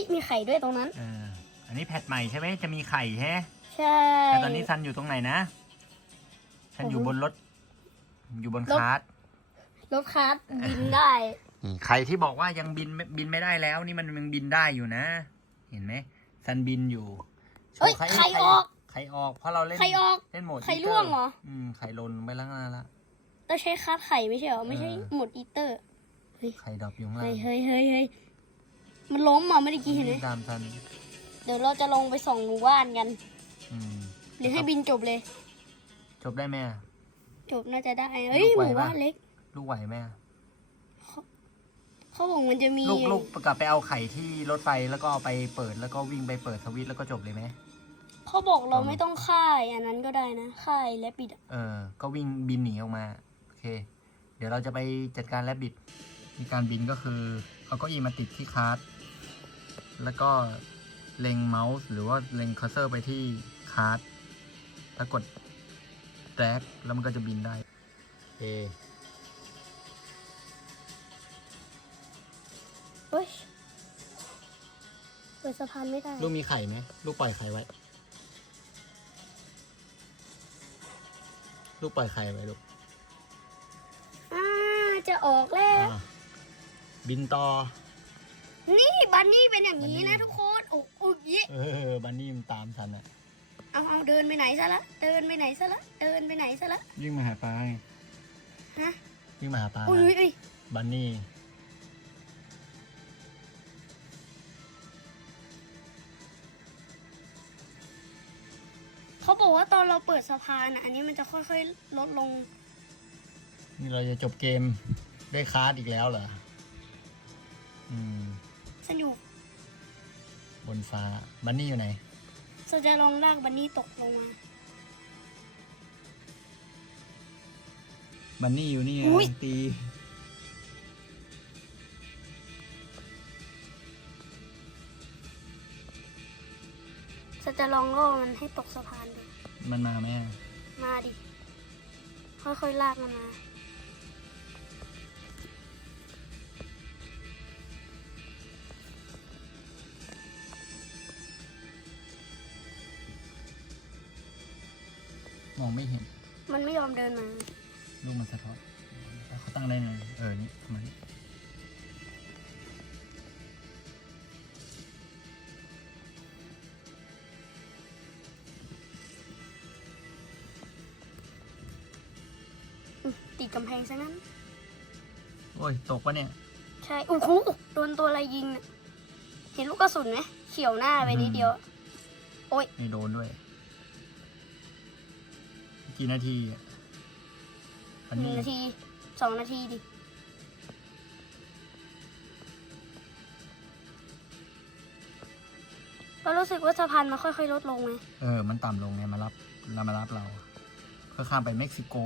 ยมีไข่ด้วยตรงนั้น เอออันนี้แพทใหม่ใช่ไหมจะมีไข่ใช่ไหมใช่แต่ตอนนี้ซันอยู่ตรงไหนนะซันอยู่บนรถ อยู่บนรถคาร์ทรถคัสบินได้นี่ใครที่บอกว่ายังบินไม่บินไม่ได้แล้ว นี่มันยังบินได้อยู่นะ เห็นไหมซันบินอยู่โชเฮ้ยว์ใครไข่ออกไข่ออกเพราะเราเล่นไข่ออกเล่นโหมดไข่อีเตอร่วงเหรออืมไข่หลนไปแล้วนะละต้องใช้คัสไข่ไม่ใช่เหรอไม่ใช่เออหมดอีเตอร์ไข่ดรอปอยู่ข้างล่าเฮ้ยงเฮ้ยเฮ้ยเฮ้ย มันล้มอะไม่ได้กี้เห็นไหมตามซันเดี๋ยวเราจะลงไปส่องหมู่บ้านกัน อืมหรือให้บินจบเลย จบได้ไหมอะ จบน่าจะได้เฮ้ยลูกหไหวมู่ปะบ้านเล็ก ลูกไหวไหมอะเขาบอกมันจะมีลูกลูกกลับไปเอาไข่ที่รถไฟแล้วก็เอาไปเปิดแล้วก็วิ่งไปเปิดสวิตช์แล้วก็จบเลยไหม เขาบอกเราอืมไม่ต้องค่ายอันนั้นก็ได้นะค่ายและปิดอะเออ ก็วิ่งบินหนีออกมา โอเค เดี๋ยวเราจะไปจัดการแลบบิดมีการบินก็คือ เอาเก็อีมาติดที่คาร์ด แล้วก็เล็งเมาส์หรือว่าเล็งเคอร์เซอร์ไปที่คาร์ดแล้วกดแดกแล้วมันก็จะบินได้โอเคเฮ้ยเปิดสะพานไม่ได้ ลูกมีไข่ไหมลูกปล่อยไข่ไว้ ลูกปล่อยไข่ไว้ลูกอ่าจะออกแล้ว อ่าบินต่อ นี่บันนี่เป็นอย่างนี้บันนี่นะทุกคนโอ้โหยเออบันนี่มันตามทันอะเอาเอาเดินไปไหนซะละเดินไปไหนซะละเดินไปไหนซะละวิ่งมาหาปลาไงฮะวิ่งมาหาปลาอุ้ยอุ้ยอุ้ยบันนี่เขาบอกว่าตอนเราเปิดสะพานอะ อันนี้มันจะค่อยๆลดลง นี่เราจะจบเกมได้คาร์ดอีกแล้วเหรอ อืม ฉันอยู่ บนฟ้า บันนี่อยู่ไหน ฉันจะลองลากบันนี่ตกลงมา บันนี่อยู่นี่ไงอุ๊ย ตี ฉันจะลองล่อมันให้ตกสะพานดู มันมาไหมอะมาดิค่อยๆลากมันมา มองไม่เห็น มันไม่ยอมเดินมา ลูกมันสะท้อนเขาตั้งได้ไงเออ นี่มันติดกำแพงซะงั้น โอ้ย ตกปะเนี่ย ใช่โอ้โหโดนตัวอะไรยิงน่ะเห็นลูกกระสุนไหมเฉียวหน้าไปนิดเดียว โอ๊ยไม่โดนด้วย กี่นาทีอะอันหนึ่นี้งนาทีสองนาทีดิก็รู้สึกว่าสะพานมันค่อยๆลดลงไงเออ มันต่ำลงไงมารับเรามารับเรา เพื่อข้ามไปเม็กซิโก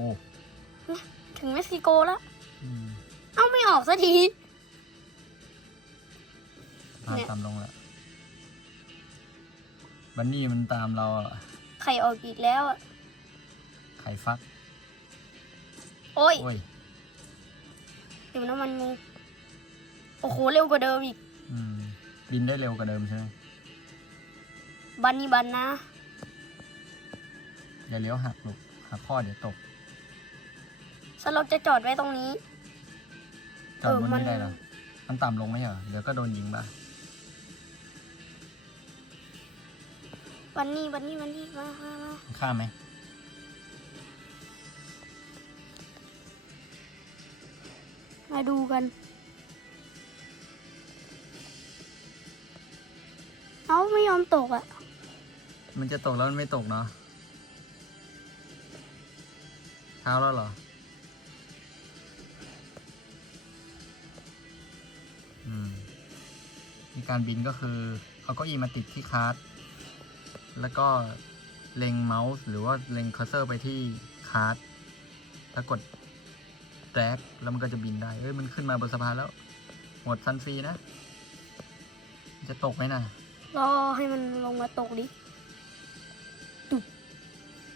ถึงเม็กซิโกแล้ว อืมเอ้าไม่ออกสักทีผ่านเนี่ย ต่ำลงแล้วบันนี่มันตามเราอะไข่ออกอีกแล้วอะ ไข่ฟัก โอ้ยโอ้ยเดี๋ยวน้ำมันงูโอ้โหเร็วกว่าเดิมอีก อืมบินได้เร็วกว่าเดิมใช่ไหมบันนี่บันนะ อย่าเลี้ยวหักลูกหักข้อเดี๋ยวตกสล็อกจะจอดไว้ตรงนี้ จอดบนเออมันนี้ได้เหรอ มันต่ำลงไหมเหรอ เดี๋ยวก็โดนยิงป่ะบันนี่บันนี่บันนี่มามามาข้ามไหม มาดูกัน เอาไม่ยอมตกอะ มันจะตกแล้วมันไม่ตกเนาะ เท้าแล้วเหรอ อืมมีการบินก็คือ เอาเก้าอี้มาติดที่คาร์ดแล้วก็เล็งเมาส์หรือว่าเล็งเคอร์เซอร์ไปที่คาร์ดแล้วกด แดกแล้วมันก็จะบินได้ เอ้ย มันขึ้นมาบนสะพานแล้ว หมดซันฟรีนะมันจะตกไหมนะรอให้มันลงมาตกดิ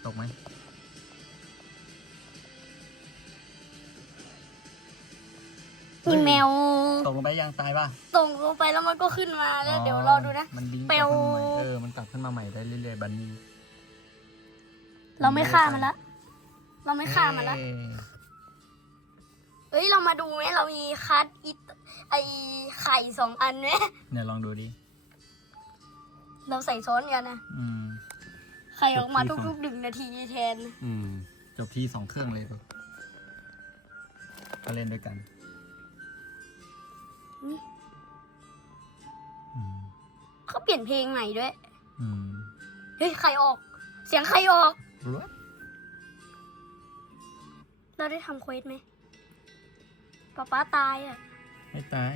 ตกไหมนี่แมวตกลงไปยังตายป่ะตกลงไปแล้วมันก็ขึ้นมาแล้ว เดี๋ยวรอดูนะ มันบิงเปลวกลับขึ้นมาใหม่เออ มันกลับขึ้นมาใหม่ได้เรื่อยๆบันนี่เราไม่ฆ่ามันละ เราไม่ฆ่ามันละ เอ้ย เอ้ยเรามาดูไหมเรามีคัดอิตไอไข่สองอันไหมเนี่ยลองดูดิ เราใส่ซ้อนกันนะอืม ไข่ออกมาจบที่ทุกๆหนึ่งนาทีแทน อืม จบที่สองเครื่องเลยไปก็เล่นด้วยกันนี่อืมเขาเปลี่ยนเพลงใหม่ด้วยอืมเฮ้ยไข่ออก เสียงไข่ออกรู้เราได้ทำเควสไหม ป๊าป๊าตายอะไม่ตาย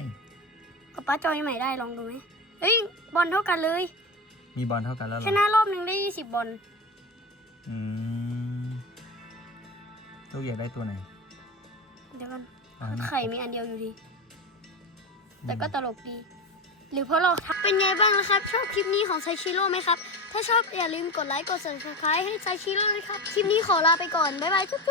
ป๊าป๊าจอยใหม่ได้ลองดูไหมเฮ้ยบอลเท่ากันเลย มีบอลเท่ากันแล้วเหรชอนะรอบหนึ่งได้ยี่สิบบอลอืมลูกอยากได้ตัวไหนเดี๋ยวกันเอาให้ไข่มีอันเดียวอยู่ดี แต่ก็ตลกดี หรือเพราะเราทำเป็นไงบ้างนะครับ ชอบคลิปนี้ของไซชิโร่ไหมครับ ถ้าชอบอย่าลืมกดไลค์กด subscribe ให้ไซชิโร่ด้วยครับ คลิปนี้ขอลาไปก่อน บ๊ายบายจุ๊บ